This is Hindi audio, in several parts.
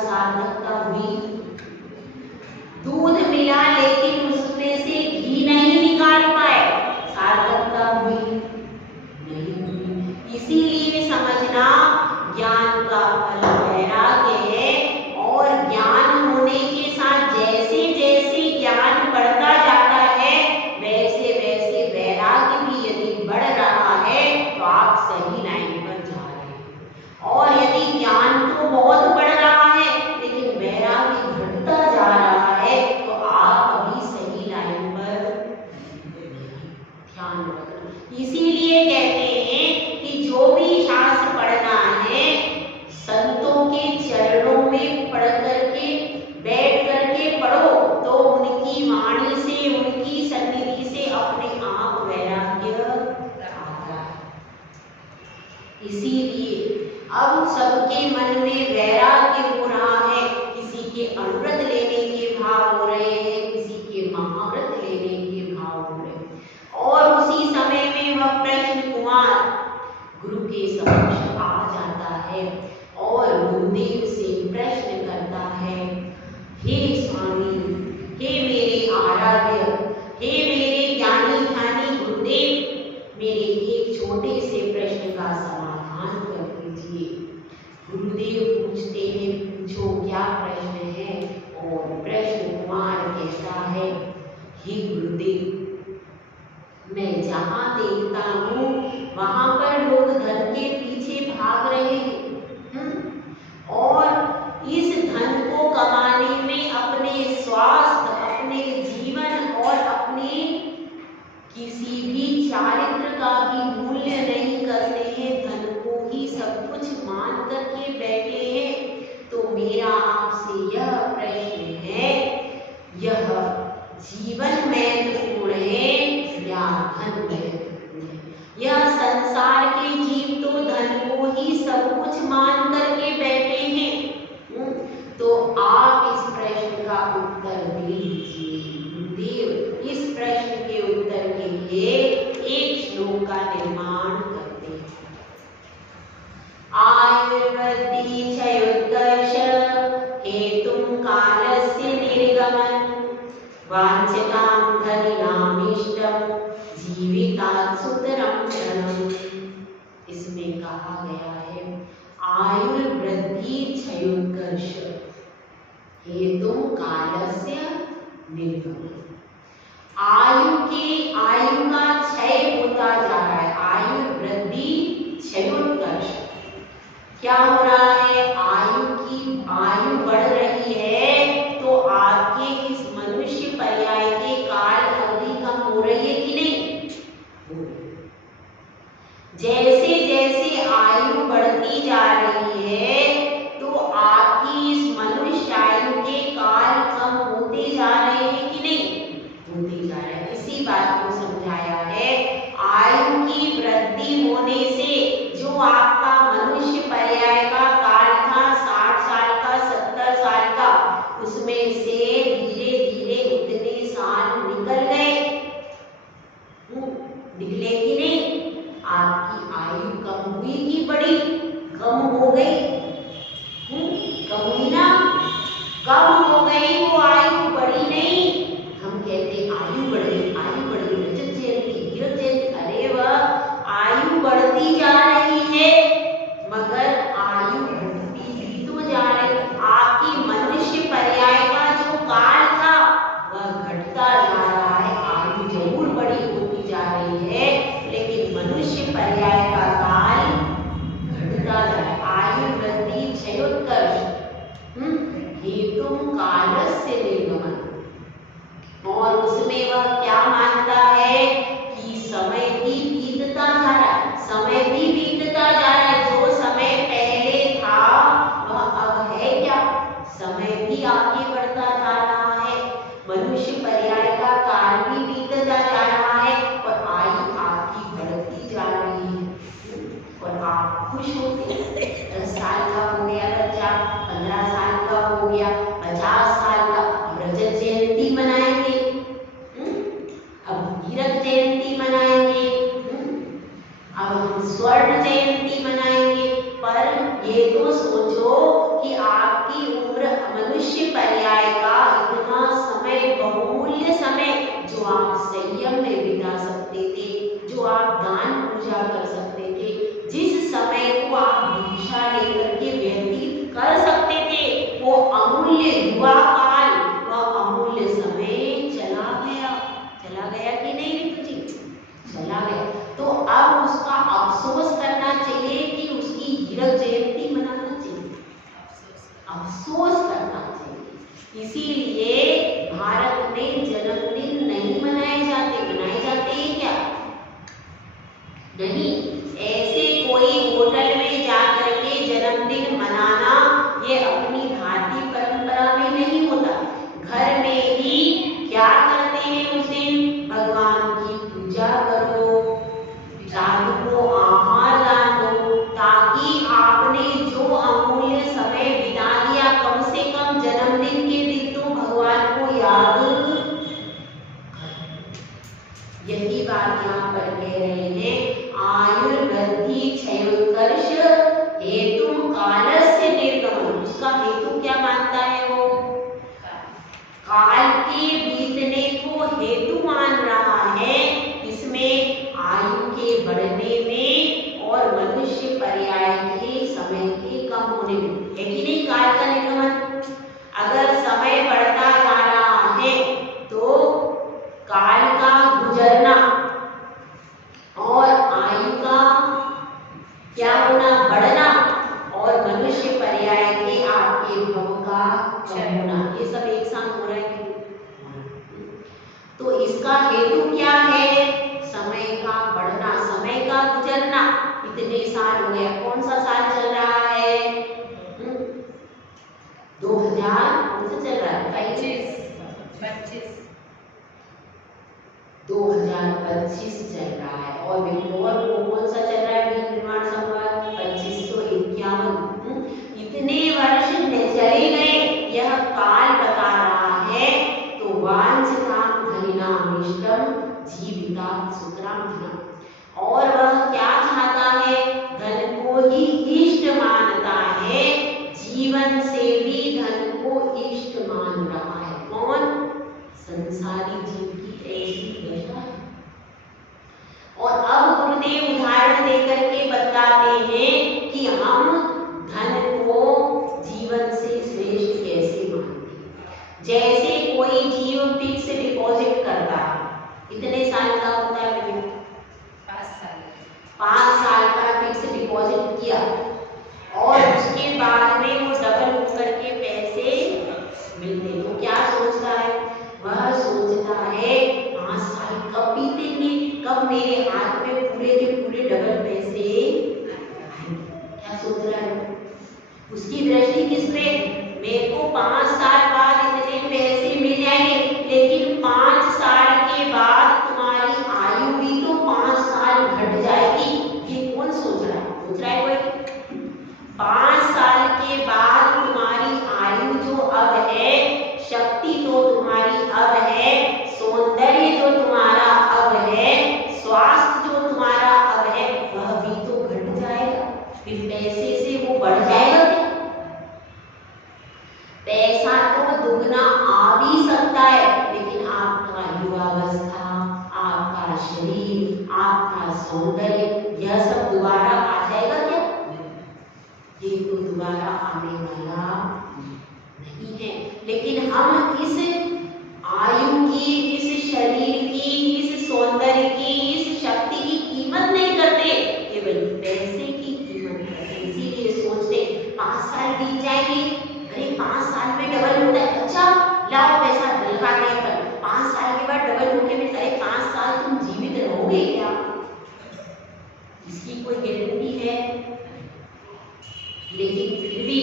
सार्थकता हुई? दूध मिला लेकिन उसमें से घी नहीं निकाल पाए, सार्थकता हुई? नहीं हुई। इसीलिए समझना ज्ञान का फल वैराग्य है, और ज्ञान होने के साथ जैसे जैसे ज्ञान बढ़ता जाता है वैसे वैसे वैराग्य भी यदि बढ़ रहा है तो आप सही लाइन पर जा रहे हैं। और यदि ज्ञान तो बहुत बढ़ रहा है लेकिन वैराग्य घटता जा रहा है तो आप अभी सही लाइन पर ध्यान रखना। इसीलिए कहते हैं कि जो भी शास्त्र पढ़ना है संतों के चरणों में पढ़ करके बैठ करके पढ़ो, तो उनकी वाणी से उनकी सन्निधि से अपने आप वैराग्य आता है। इसीलिए अब सबके मन में वैराग्य हो रहा है, किसी के अमृत लेने के भाव हो रहे हैं, किसी के महाव्रत लेने के भाव हो रहे हैं। और उसी समय में वह प्रश्न कुमार गुरु के समक्ष आ जाता है और गुरुदेव से प्रश्न करता है, हे स्वामी, हे मेरे आराध्य, हे मेरे ज्ञानी ध्यानी गुरुदेव, मेरे एक छोटे से प्रश्न का समाधान कर दीजिए। गुरुदेव पूछते हैं, पूछो क्या प्रश्न है? और प्रश्न कुमार कहता है, हे गुरुदेव, मैं जहाँ देखता हूँ वहाँ पर लोग धन के पीछे भाग रहे हैं, और इस धन को कमाने में अपने स्वास्थ्य, अपने जीवन और अपने किसी भी चारित्र का भी मूल्य नहीं करते हैं, धन को ही सब कुछ मान करके बैठे हैं। तो मेरा आपसे यह प्रश्न है, यह जीवन महत्वपूर्ण है या धन महत्वपूर्ण है? यह संसार के जीव तो धन को ही सब कुछ मान करके बैठे हैं, तो आप इस प्रश्न का उत्तर दीजिए। गुरुदेव इस प्रश्न के उत्तर के लिए एक श्लोक का निर्माण करते हैं। आयुर्वृद्धि क्षयोत्कर्ष हेतुं कालस्य निर्गमन वाञ्छतां धनिनामीष्टं जीवितात् सुतरं क्षणम्। इसमें कहा गया है, आयुर्वृद्धि क्षयोत्कर्ष हेतुं कालस्य निर्गमन। आयु का क्षय होता जा रहा है, आयु वृद्धि क्षयोत्कर्ष। क्या हो रहा है? आयु बढ़ रही है तो आपके इस मनुष्य पर्याय के काल अवधि कम हो रही है कि नहीं? जैसे जैसे आयु बढ़ती जा रही है तो आपकी इस मनुष्य आयु के काल कम होते जा रहे हैं कि नहीं? होते जा रहे हैं। इसी बात को समझाया है, आयु की वृद्धि होने से जो आपका मनुष्य पर्याय का काल था 60 साल का, 70 साल का, उसमें से धीरे धीरे उतने साल निकल गए, निकले कि नहीं? आपकी आयु कम हुई कि बढ़ी? कम हो गई, कम हुई ना? कम हो गई, वो आयु बढ़ी नहीं। हम कहते आयु बढ़ गई, आयु बढ़ गई, रजत जयंती, हीरक जयंती, अरे वह आयु बढ़ती जा रही है मगर आयु घटती भी तो जा रही। आपकी मनुष्य पर्याय का जो काल था वह घटता जा रहा है, आयु जरूर बड़ी होती जा रही है लेकिन मनुष्य पर्याय का काल घटता जा रहा है। आयु वृद्धि क्षयोत्कर्ष हेतुं कालस्य निर्गमन। और उसमें वह क्या मानता है कि समय भी बीतता जा रहा है, समय भी बीतता जा रहा है। जो समय पहले था वह अब है क्या? समय भी आगे बढ़ता जा रहा है, मनुष्य पर्याय का काल भी बीतता जा रहा है और आयु आपकी बढ़ती जा रही है और आप खुश होते हैं। 10 साल का हो गया बच्चा, 15 साल का हो गया, 50 साल का, अब रजत जयंती मनाएंगे, अब हीरक जयंती मनाएंगे, अब हम स्वर्ण जयंती मनाएंगे। पर ये तो सोचो कि आपकी उम्र त्याग, यही बात यहाँ पर कह रहे हैं। आयुर्वृद्धि क्षयोत्कर्ष हेतु कालस्य निर्गमन। उसका हेतु क्या मानता है वो? काल के बीतने को हेतु मान रहा है। इसमें आयु के बढ़ने में और मनुष्य पर्याय के समय के कम होने में, है कि नहीं? काल का निर्गमन, अगर समय बढ़ता जा रहा है तो काल का गुजरना और आयु का क्या होना? बढ़ना, और मनुष्य पर्याय के आपके भव का कम होना, ये सब एक साथ हो रहा है। तो इसका हेतु क्या है? समय का बढ़ना, समय का गुजरना। इतने साल हो गया, कौन सा साल चल रहा है? 2000 कौन सा चल रहा है? 2025 चल रहा है। और बिफोर वो कौन सा चल रहा है? निर्माण संवत 2551। इतने वर्ष चले गए, यह काल बता रहा है। तो वांछिताम धनिनाम इष्टम जीविता सुतराम धनम, और वह क्या चाहता है? धन को ही इष्ट मानता है, जीवन से भी धन को इष्ट मान रहा है। कौन? संसारी जीव की ऐसी दशा है। और अब गुरुदेव उदाहरण देकर के बताते हैं कि हम धन को जीवन से श्रेष्ठ कैसे मानते हैं। जैसे कोई जीव फिक्स डिपॉजिट करता है, इतने साल का होता है भैया? 5 साल का फिक्स डिपॉजिट किया और उसके बाद में वो डबल होकर के पैसे मिलते, तो क्या सोचता है? वह सोचता है 5 साल कब बीतेंगे, कब मेरे हाथ में पूरे के पूरे डबल पैसे आएंगे। क्या सोच रहा है? उसकी दृष्टि किस पे? मेरे को 5 साल बाद इतने पैसे मिल जाएंगे, लेकिन 5 साल के बाद तुम्हारी आयु भी तो 5 साल घट जाएगी। ये कौन सोच रहा है? सोच रहा है कोई? 5 साल के बाद तुम्हारी आयु जो अब है, शक्ति तो तुम्हारी अब है, सौंदर्य जो तुम्हारा अब है, स्वास्थ्य जो तुम्हारा अब है, वह भी तो घट जाएगा। फिर पैसे से वो बढ़ जाएगा क्या? पैसा तो दुगना आ भी सकता है, लेकिन आपका युवावस्था, आपका शरीर, आपका सौंदर्य, यह सब दोबारा आ जाएगा क्या? ये तो दोबारा आने वाला नहीं है। लेकिन हम इस आयु की, इस शरीर की, इस सौंदर्य की, इस शक्ति की कीमत नहीं करते, केवल पैसे की कीमत करते। इसीलिए सोचते 5 साल बीत जाएंगे, अरे 5 साल में डबल होता है, अच्छा लाओ पैसा दिखा के, पर 5 साल के बाद डबल होके में, अरे 5 साल तुम जीवित रहोगे क्या? इसकी कोई गारंटी है? लेकिन फिर भी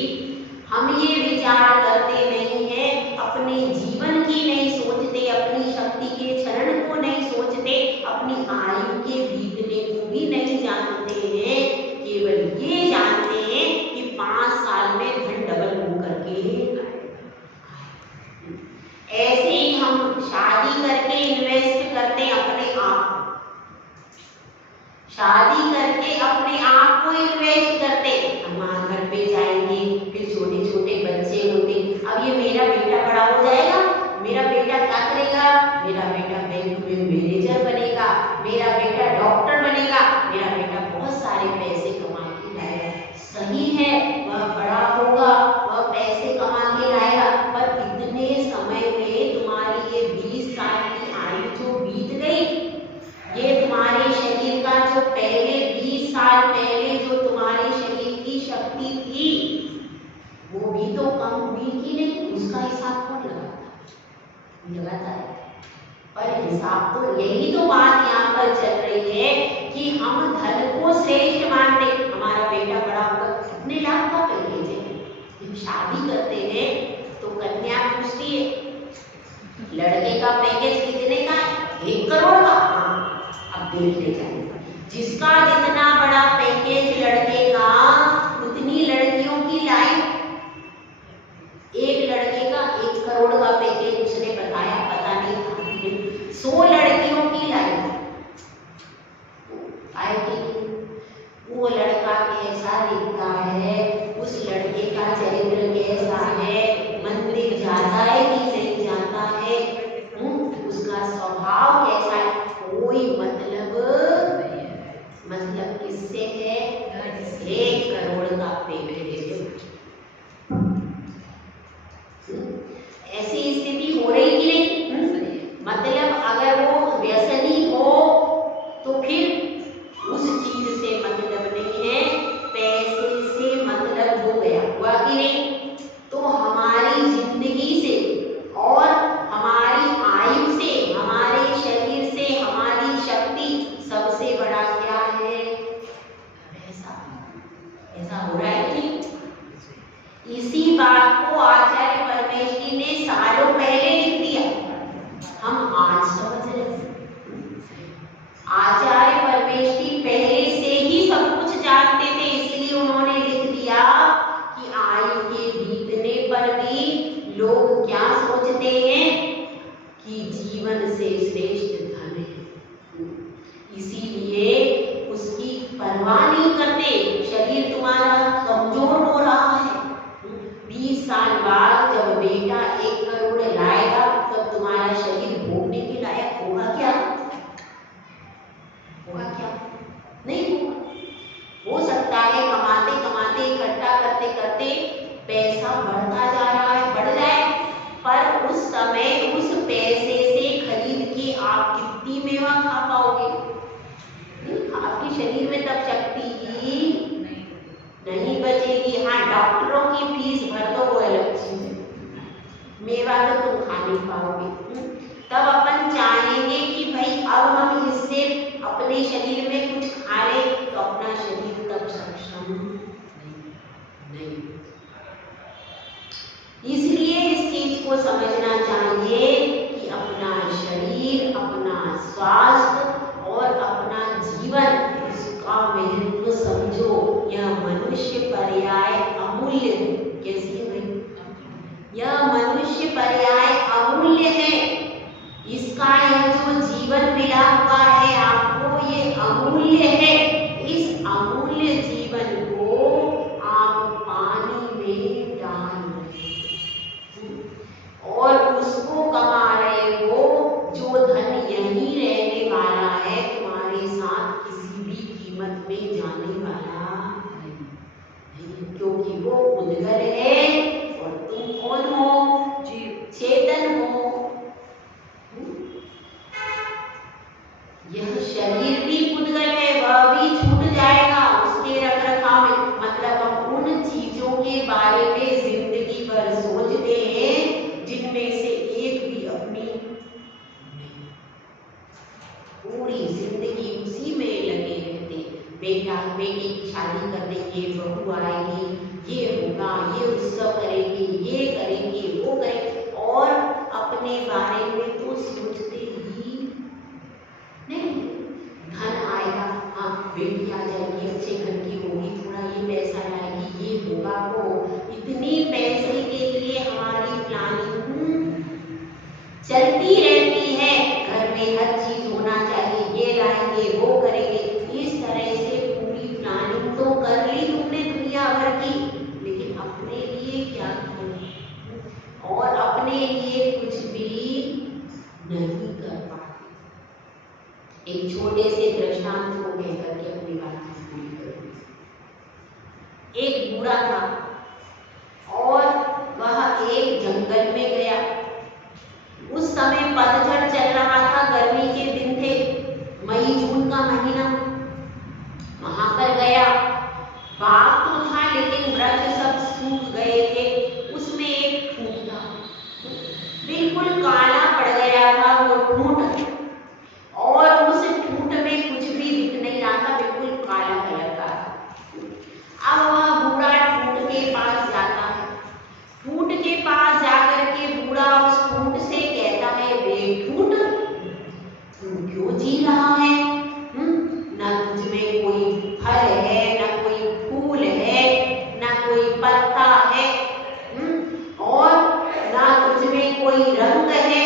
हम ये विचार करते नहीं हैं, अपने जीवन की नहीं सोचते, अपनी शक्ति के क्षरण को नहीं सोचते, अपनी आयु के बीतने को भी नहीं जानते हैं। केवल ये जानते हैं कि 5 साल में धन डबल होकर के ऐसे ही हम शादी करके इन्वेस्ट करते हैं अपने आप, शादी करके अपने आप को इन्वेस्ट करते। हम घर पे जाएंगे, फिर छोटे छोटे बच्चे होते, अब ये मेरा बेटा बड़ा हो जाएगा, मेरा बेटा क्या करेगा? मेरा बेटा बैंक में मैनेजर बनेगा, मेरा बेटा डॉक्टर बनेगा, मेरा बेटा बहुत सारे पैसे कमा के लाएगा। सही है, वह बड़ा होगा, वह पैसे कमा के लाएगा, पर इतने समय में तुम्हारी ये 20 साल की आयु जो बीत गई, ये तुम्हारे शरीर का जो पहले 20 साल पहले जो तुम्हारे शरीर की शक्ति थी, वो भी तो कम हुई कि नहीं? उसका हिसाब कौन लगाता है? पर हिसाब तो, यही तो बात यहाँ पर चल रही है कि हम धन को श्रेष्ठ मानते। हमारा बेटा बड़ा होगा, कितने लाख का पैकेज है, जब शादी करते हैं तो कन्या पूछती है लड़के का पैकेज कितने का? 1 करोड़ का। अब देख ले जाए, जिसका जितना बड़ा पैकेज लड़के का, उतनी लड़कियों की लाइफ। एक लड़के का 1 करोड़ का पैकेज उसने बताया भाव कैसा है? कोई मतलब किससे है? 1 करोड़ का पेड़ है। ऐसी स्थिति हो रही कि नहीं? मतलब अगर वो व्यसनी हो तो फिर उस चीज से मतलब नहीं है, पैसे से मतलब हो गया, हुआ कि नहीं? तो हमारी जिंदगी से और हमारी आयु से, हमारे शरीर से, हमारी शक्ति, सबसे बड़ा क्या है? ऐसा हो रहा है कि नहीं? इसी बात को आचार्य परमेश्वरी ने सालों पहले लिख दिया, हम आज समझ रहे हैं। आचार्य परमेश्वरी पहले से ही सब कुछ जानते थे, इसलिए उन्होंने लिख दिया कि आयु के बीतने पर भी लोग क्या सोचते हैं कि जीवन से श्रेष्ठ धन है, इसीलिए उसकी परवाह नहीं करते। शरीर तुम्हारा कमजोर हो रहा है, 20 साल बाद जब बेटा 1 करोड़ लाएगा तब तुम्हारा शरीर भोगने के लायक होगा क्या? होगा क्या? नहीं होगा। हो सकता है कमाते कमाते, इकट्ठा करते करते पैसा बढ़ता जा रहा है, बढ़ जाए, पर उस समय उस पैसे से खरीद के आप कितनी मेवा खा पाओगे? आपके शरीर में तब शक्ति ही नहीं बचेगी। हाँ, डॉक्टरों की फीस भर दो, वो अलग चीज है, मेवा तो तुम खा नहीं पाओगे। तब अपन चाहेंगे कि भाई अब हम इससे अपने शरीर में कुछ खा ले, तो अपना शरीर तब सक्षम नहीं। इसलिए इस चीज को समझना चाहिए कि अपना शरीर, अपना स्वास्थ्य और अपना जीवन, इसका महत्व समझो। यह मनुष्य पर्याय अमूल्य है। कैसी है भाई? यह मनुष्य पर्याय अमूल्य है। इसका यह जो जीवन मिला हुआ है आपको, ये अमूल्य है। इस अमूल्य जीवन को आप पानी में डाल रहे हो और उसको कमा रहे हो। जो धन यहीं रहने वाला है, तुम्हारे साथ किसी भी कीमत में जाने वाला नहीं, क्योंकि वो उद्गल है और तुम कौन हो? चेतन हो। यह शरीर भी उद्गल है, वह भी छूट जाएगा उसके रख रखाव में। मतलब हम उन चीजों के बारे में जिंदगी भर सोचते हैं जिनमें से एक भी अपनी नहीं। पूरी जिंदगी उसी में लगे रहते, बेटा बेटी की शादी कर देंगे, बहू आएगी, ये होगा, ये उत्सव करेंगे, ये करेंगे, वो करेंगे, और अपने बारे में तो सोचते ही नहीं। धन आएगा, हाँ बेटी आ जाएगी, अच्छे घर की होगी, थोड़ा ये पैसा लाएगी, ये होगा वो। इतनी पैसे के लिए हमारी प्लानिंग चलती रहती है। घर में हर चीज होना चाहिए, ये लाएंगे, वो करेंगे। इस तरह से पूरी प्लानिंग तो कर ली तुमने दुनिया भर की, लेकिन अपने लिए क्या किया? और अपने लिए कुछ भी नहीं कर पाते। एक छोटे से दृष्टांत को कहकर के अपनी बात पूरी करूंगी। एक बूढ़ा था और वह एक जंगल में गया। उस समय पतझड़ चल रहा था, गर्मी के दिन थे, मई जून का महीना। वहां पर गया, बाग तो था लेकिन वृक्ष सब सूख गए थे। उसमें एक ठूंठ था, बिल्कुल काला पड़ गया था वो ठूंठ, और उस ठूंठ में कुछ भी दिख नहीं रहा था, बिल्कुल काला कलर का था। अब वह बूढ़ा ठूंठ के पास जाता है। ठूंठ के पास जाकर के बूढ़ा उस ठूंठ से कहता है, वे ठूंठ, तू क्यों जी रहा है? ना तुझ में कोई फल है, ना कोई फूल है, ना कोई पत्ता है, और ना तुझ में कोई रंग है,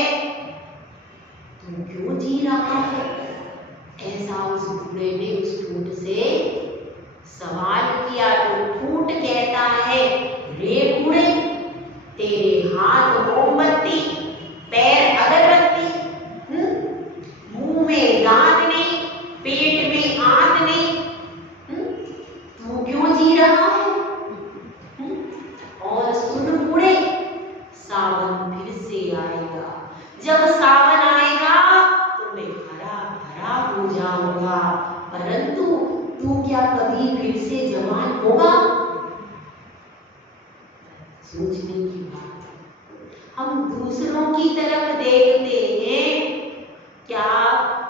सोचने की बात है। हम दूसरों की तरफ देखते हैं, क्या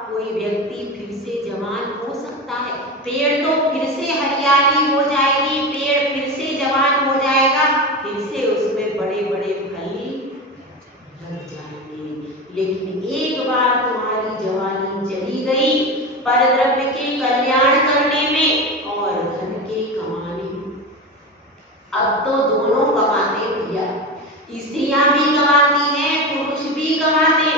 कोई व्यक्ति फिर से जवान हो सकता है? पेड़ तो फिर से हरियाली हो जाएगी, पेड़ फिर से जवान हो जाएगा, फिर से उसमें बड़े बड़े फल लग जाएंगे। लेकिन एक बार तुम्हारी जवानी चली गई परद्रव्य के कल्याण करने में और धन के कमाने में। अब तो दोनों कमाते भैया, स्त्रियां भी कमाती हैं, पुरुष भी कमाते,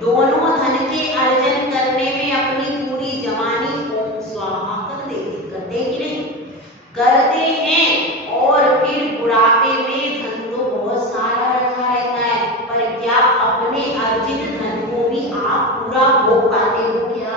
दोनों धन के अर्जन करने में अपनी पूरी जवानी ओम स्वाहा कर देते, करते कि नहीं? करते हैं। और फिर बुढ़ापे में धन तो बहुत सारा रखा रहता है, पर क्या अपने अर्जित धन को भी आप पूरा भोग पाते हो? क्या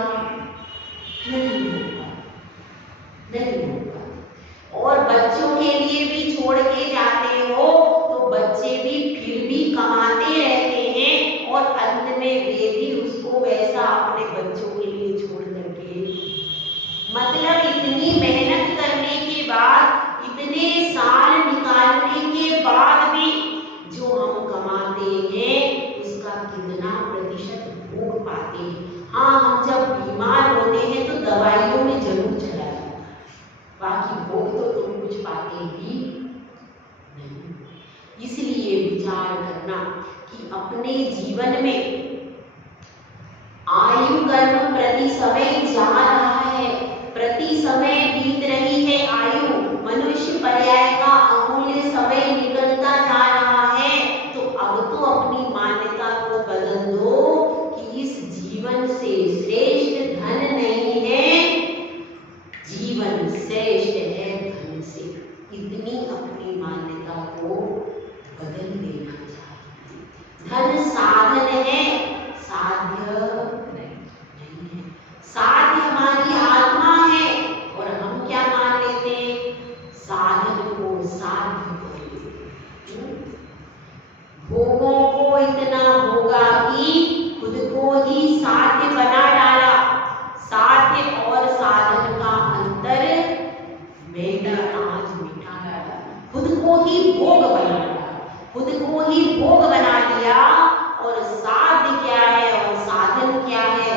नहीं भोग पाते, नहीं भोग पाते। और बच्चों के लिए भी छोड़ के जाते हो तो बच्चे भी फिर भी कमाते रहते हैं और अंत में वे भी उसको वैसा अपने बच्चों के लिए छोड़ करके, मतलब इतनी मेहनत करने के बाद, इतने साल निकालने के बाद भी जो हम कमाते हैं उसका कितना प्रतिशत भोग पाते हैं? हाँ, हम जब बीमार होते हैं तो दवाइयों में जरूर चला जाता है, बाकी भोग तो तुम कुछ पाते ही नहीं। इसलिए विचार करना कि अपने जीवन में आयु कर्म प्रति समय जा रहा है, प्रति समय बीत रही है आयु, मनुष्य पर्याय का अमूल्य समय निकलता जा रहा है। तो अब तो अपनी मान्यता को बदल दो कि इस जीवन से श्रेष्ठ धन नहीं है, जीवन श्रेष्ठ है धन से। इतनी अपनी मान्यता को बदल देना चाहिए। धन साधन है, साध्य नहीं है। साध्य हमारी आत्मा है और हम क्या मान लेते हैं? साधन को साध्य कर लेते। भोगों को इतना भोगा कि खुद को ही साध्य बना डाला। साध्य और साधन का अंतर मेरा आज मिटा डाला, खुद को ही भोग बना डाला, खुद को ही भोग बना लिया। और साध्य क्या है और साधन क्या है